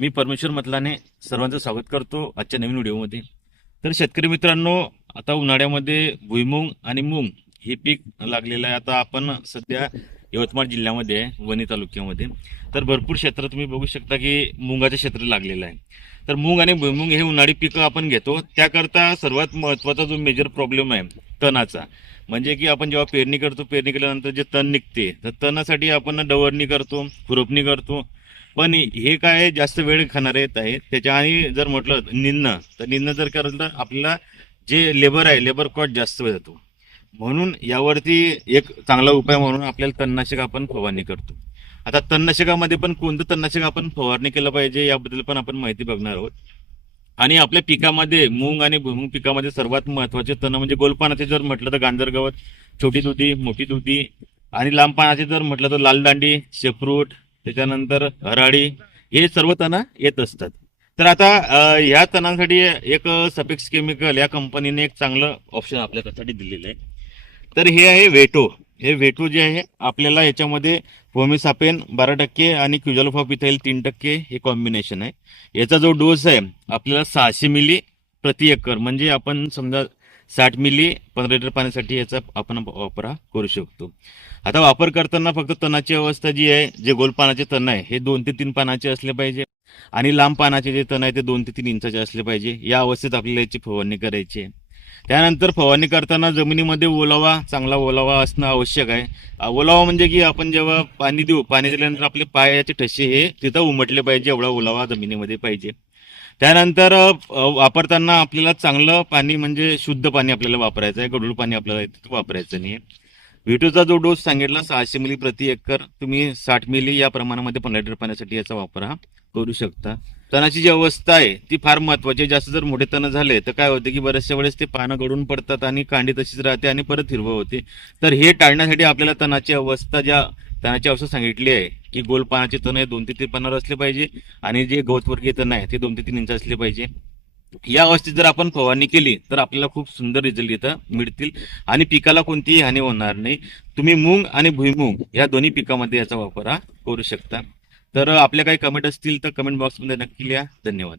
मी परमेश्वर मतलाने सर्वांचं स्वागत करतो आजच्या नवीन व्हिडिओमध्ये. तर शेतकरी मित्रांनो, आता उन्हाळ्यामध्ये भुईमुग आणि मूग हे पीक लागलेलं आहे. आता आपण सध्या यवतमाळ जिल्ह्यामध्ये आहे, वणी तालुक्यामध्ये. तर भरपूर क्षेत्र तुम्ही बघू शकता की मुगाचे क्षेत्र लागलेलं आहे. तर मूग आणि भुईमुग हे उन्हाळी पिकं आपण घेतो. त्याकरता सर्वात महत्त्वाचा जो मेजर प्रॉब्लेम आहे तणाचा, म्हणजे की आपण जेव्हा पेरणी करतो, पेरणी केल्यानंतर जे तण निघते, तर तणासाठी आपण डवरणी करतो, खुरपणी करतो. पण हे काय जास्त वेळ खाणार येत आहे त्याच्या. आणि जर म्हटलं निंदणं, तर निंदणं जर करलं तर आपल्याला जे लेबर आहे, लेबर कॉस्ट जास्त वेळ जातो. म्हणून यावरती एक चांगला उपाय म्हणून आपल्याला तणनाशक आपण फवारणी करतो. आता तणनाशकामध्ये पण कोणतं तणनाशक आपण फवारणी केलं पाहिजे याबद्दल पण आपण माहिती बघणार आहोत. आणि आपल्या पिकामध्ये मूग आणि भुईमुग पिकामध्ये सर्वात महत्वाचे तण म्हणजे गोलपानाचे जर म्हटलं तर गांजरगवत, छोटी दुधी, मोठी दुधी. आणि लांब पानाचे जर म्हटलं तर लाल दांडी, शेपरूट, त्याच्यानंतर हराळी, हे सर्व तण येत असतात. तर आता ह्या तणांसाठी एक सफिक्स केमिकल या कंपनीने एक चांगलं ऑप्शन आपल्यासाठी दिलेलं आहे. तर हे आहे वेटो. हे वेटो जे आहे आपल्याला याच्यामध्ये फोमिसापेन 12% आणि क्युझॉल्फॉपिथाइल 3% हे कॉम्बिनेशन आहे. याचा जो डोस आहे आपल्याला 600 मिली प्रति एकर, म्हणजे आपण समजा 60 मिली 15 लिटर पाण्यासाठी याचा आपण वापर करू शकतो. आता वापर करताना फक्त तणाची अवस्था जी आहे, जे गोल पानाचे तण आहे हे 2 ते 3 पानाचे असले पाहिजे. आणि लांब पानाचे जे तण आहे ते 2 ते 3 इंचाचे असले पाहिजे. या अवस्थेत आपल्याला याची फवारणी करायची आहे. त्यानंतर फवारणी करताना जमिनीमध्ये ओलावा, चांगला ओलावा असणं आवश्यक आहे. ओलावा म्हणजे की आपण जेव्हा पाणी देऊ, पाणी दिल्यानंतर आपले पायाचे ठसे हे तिथं उमटले पाहिजे, एवढा ओलावा जमिनीमध्ये पाहिजे. त्यानंतर वापरताना आपल्याला चांगलं पाणी म्हणजे शुद्ध पाणी आपल्याला वापरायचं आहे, गढूळ पाणी आपल्याला वापरायचं नाही. व्हिटोचा जो डोस सांगितला 600 मिली प्रति एकर, तुम्ही 60 मिली या प्रमाणामध्ये 15 लिटर पाण्यासाठी याचा वापर हा करू शकता. तणाची जी अवस्था आहे ती फार महत्वाची आहे. जास्त जर मोठे तण झाले तर काय होते की बऱ्याचशा वेळेस ते पानं गळून पडतात आणि कांडी तशीच राहते आणि परत हिरवं होते. तर हे टाळण्यासाठी आपल्याला तणाची अवस्था सांगितली आहे की गोल पानाचे तण हे 2 ते 3 पानावर असले पाहिजे आणि जे गवतवर्गीय तण आहे ते 2 ते 3 इंच असले पाहिजे. या अवस्थेत जर आपण फवारणी केली तर आपल्याला खूप सुंदर रिझल्ट इथं मिळतील आणि पिकाला कोणतीही हानी होणार नाही. तुम्ही मूग आणि भुईमूग या दोन्ही पिकामध्ये याचा वापर करू शकता. तर आपल्या काही कमेंट असतील तर कमेंट बॉक्समध्ये नक्की लिहा. धन्यवाद.